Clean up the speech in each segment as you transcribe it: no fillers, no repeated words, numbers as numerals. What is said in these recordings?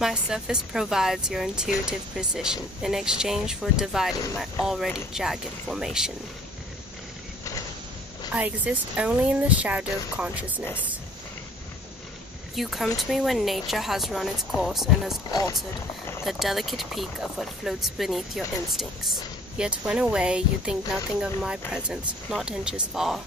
My surface provides your intuitive precision in exchange for dividing my already jagged formation. I exist only in the shadow of consciousness. You come to me when nature has run its course and has altered the delicate peak of what floats beneath your instincts. Yet when away, you think nothing of my presence, not inches far.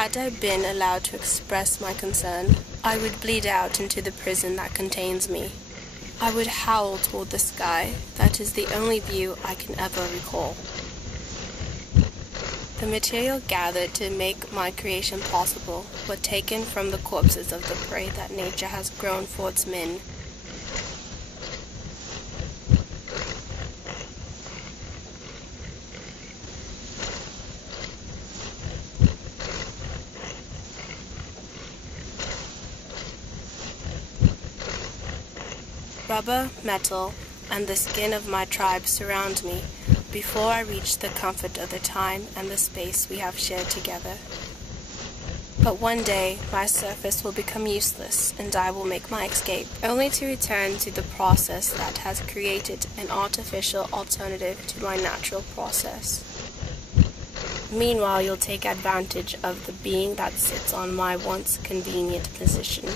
Had I been allowed to express my concern, I would bleed out into the prison that contains me. I would howl toward the sky. That is the only view I can ever recall. The material gathered to make my creation possible were taken from the corpses of the prey that nature has grown for its men. Rubber, metal, and the skin of my tribe surround me before I reach the comfort of the time and the space we have shared together. But one day, my surface will become useless and I will make my escape, only to return to the process that has created an artificial alternative to my natural process. Meanwhile, you'll take advantage of the being that sits on my once convenient position.